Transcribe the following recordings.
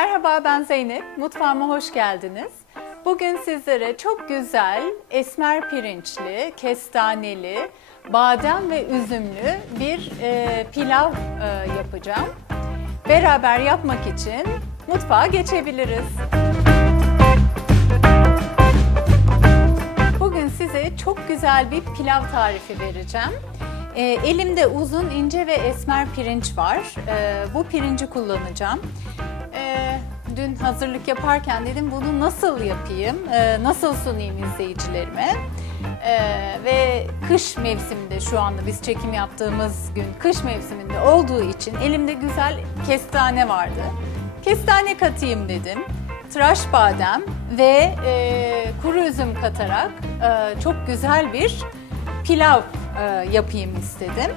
Merhaba ben Zeynep. Mutfağıma hoş geldiniz. Bugün sizlere çok güzel esmer pirinçli, kestaneli, badem ve üzümlü bir e, pilav e, yapacağım. Beraber yapmak için mutfağa geçebiliriz. Bugün size çok güzel bir pilav tarifi vereceğim. E, elimde uzun, ince ve esmer pirinç var. E, bu pirinci kullanacağım. Dün hazırlık yaparken dedim bunu nasıl yapayım, e, nasıl sunayım izleyicilerime. E, ve kış mevsiminde şu anda biz çekim yaptığımız gün kış mevsiminde olduğu için elimde güzel kestane vardı. Kestane katayım dedim. Tıraş badem ve e, kuru üzüm katarak e, çok güzel bir pilav e, yapayım istedim.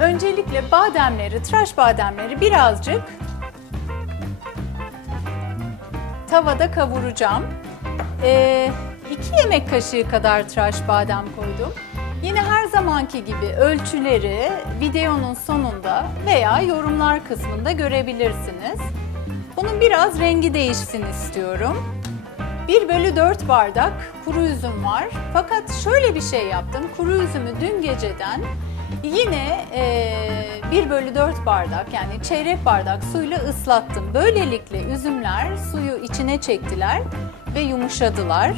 Öncelikle bademleri, tıraş bademleri birazcık tavada kavuracağım. Ee, iki yemek kaşığı kadar tıraş badem koydum. Yine her zamanki gibi ölçüleri videonun sonunda veya yorumlar kısmında görebilirsiniz. Bunun biraz rengi değişsin istiyorum. 1 bölü 4 bardak kuru üzüm var. Fakat şöyle bir şey yaptım. Kuru üzümü dün geceden yine e, 1 bölü 4 bardak yani çeyrek bardak suyla ıslattım. Böylelikle üzümler suyu içine çektiler ve yumuşadılar.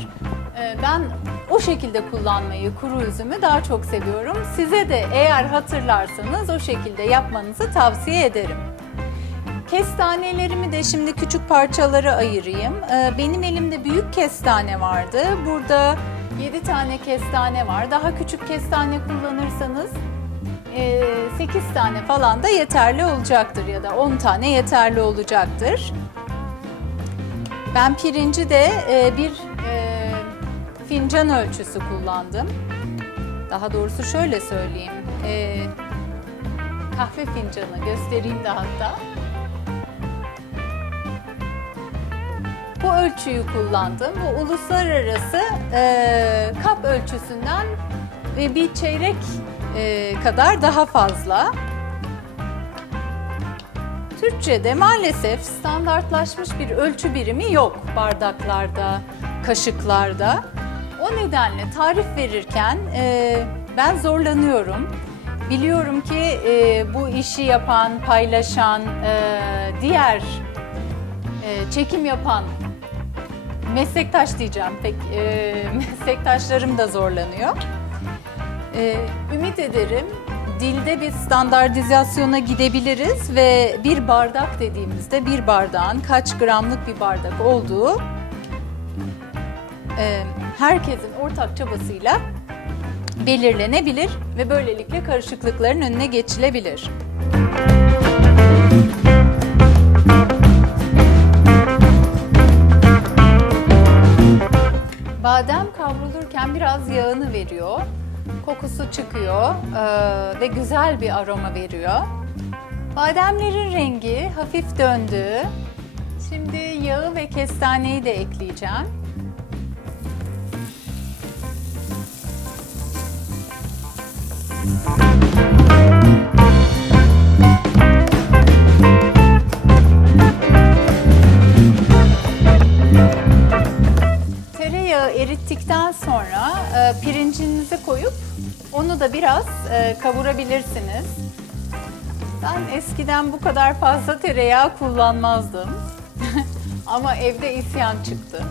E, ben o şekilde kullanmayı kuru üzümü daha çok seviyorum. Size de eğer hatırlarsanız o şekilde yapmanızı tavsiye ederim. Kestanelerimi de şimdi küçük parçalara ayırayım. Ee, Benim elimde büyük kestane vardı. Burada 7 tane kestane var. Daha küçük kestane kullanırsanız 8 tane falan da yeterli olacaktır ya da 10 tane yeterli olacaktır. Ben pirinci de e, bir e, fincan ölçüsü kullandım. Daha doğrusu şöyle söyleyeyim. E, Kahve fincanı göstereyim de hatta. Bu ölçüyü kullandım. Bu uluslararası e, kap ölçüsünden bir çeyrek e, kadar daha fazla. Türkçe'de maalesef standartlaşmış bir ölçü birimi yok bardaklarda, kaşıklarda. O nedenle tarif verirken e, ben zorlanıyorum. Biliyorum ki e, bu işi yapan, paylaşan, e, diğer e, çekim yapan meslektaş diyeceğim pek e, meslektaşlarım da zorlanıyor. E, ümit ederim dilde bir standartizasyona gidebiliriz ve bir bardak dediğimizde bir bardağın kaç gramlık bir bardak olduğu e, herkesin ortak çabasıyla belirlenebilir ve böylelikle karışıklıkların önüne geçilebilir. Kokusu çıkıyor eee, ve güzel bir aroma veriyor. Bademlerin rengi hafif döndü. Şimdi yağı ve kestaneyi de ekleyeceğim. Tereyağı erittikten sonra e, koyup onu da biraz e, kavurabilirsiniz. Ben eskiden bu kadar fazla tereyağı kullanmazdım. Ama evde isyan çıktı.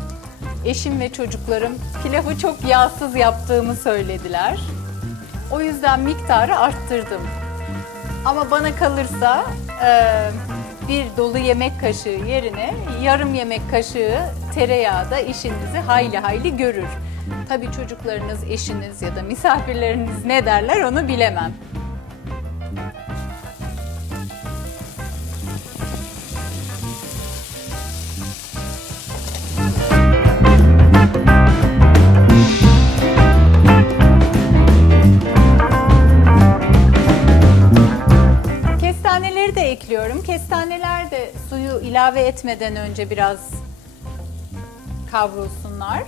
Eşim ve çocuklarım pilavı çok yağsız yaptığımı söylediler. O yüzden miktarı arttırdım. Ama bana kalırsa e, bir dolu yemek kaşığı yerine yarım yemek kaşığı tereyağı da işinizi hayli hayli görür. Tabii çocuklarınız, eşiniz ya da misafirleriniz ne derler onu bilemem. Etmeden önce biraz kavrulsunlar.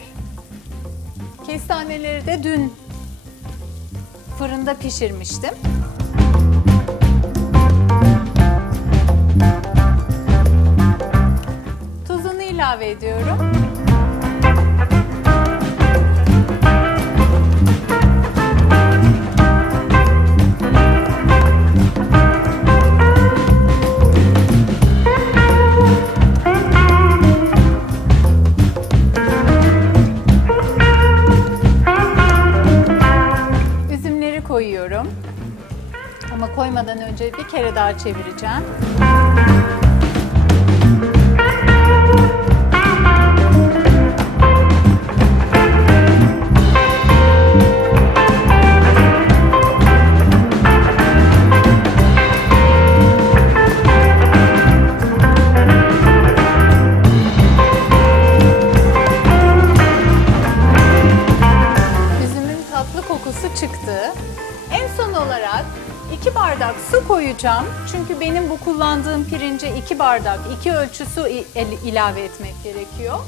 Kestaneleri de dün fırında pişirmiştim. ilave ediyorum. Ama koymadan önce bir kere daha çevireceğim. Çıktı. En son olarak 2 bardak su koyacağım. Çünkü benim bu kullandığım pirince 2 bardak, 2 ölçü su ilave etmek gerekiyor.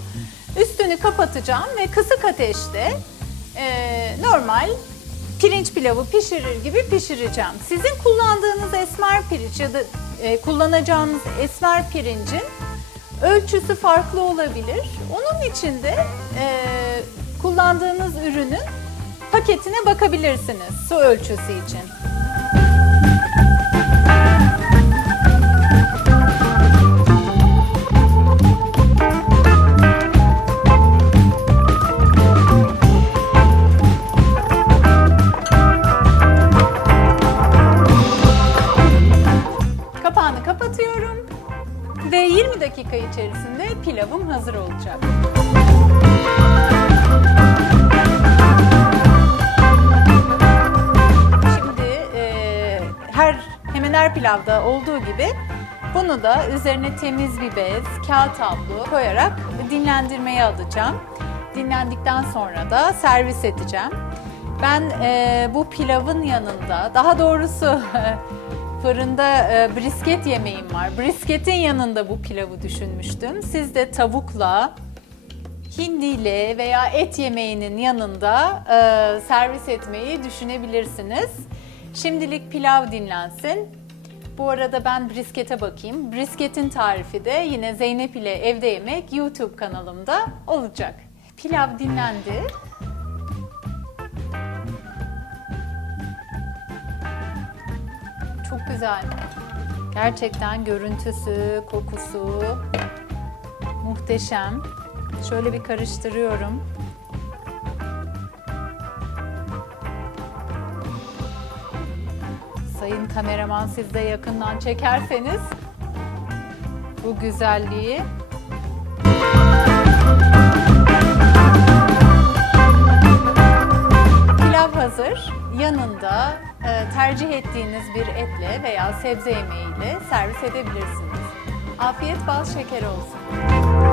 Üstünü kapatacağım ve kısık ateşte eee, normal pirinç pilavı pişirir gibi pişireceğim. Sizin kullandığınız esmer pirinç ya da e, kullanacağınız esmer pirincin ölçüsü farklı olabilir. Onun için de e, kullandığınız ürünün paketine bakabilirsiniz su ölçüsü için. Kapağını kapatıyorum ve 20 dakika içerisinde pilavım hazır olacak. Şimdi e, her hemen her pilavda olduğu gibi bunu da üzerine temiz bir bez, kağıt havlu koyarak dinlendirmeye alacağım. Dinlendikten sonra da servis edeceğim. Ben e, bu pilavın yanında, daha doğrusu fırında e, brisket yemeğim var. Brisketin yanında bu pilavı düşünmüştüm. Siz de tavukla, hindiyle veya et yemeğinin yanında e, servis etmeyi düşünebilirsiniz. Şimdilik pilav dinlensin. Bu arada ben briskete bakayım. Brisketin tarifi de yine Zeynep ile Evde Yemek YouTube kanalımda olacak. Pilav dinlendi. Güzel. Gerçekten görüntüsü, kokusu muhteşem. Şöyle bir karıştırıyorum. Sayın kameraman siz de yakından çekerseniz bu güzelliği. Tercih ettiğiniz bir etle veya sebze yemeğiyle servis edebilirsiniz. Afiyet bal şeker olsun.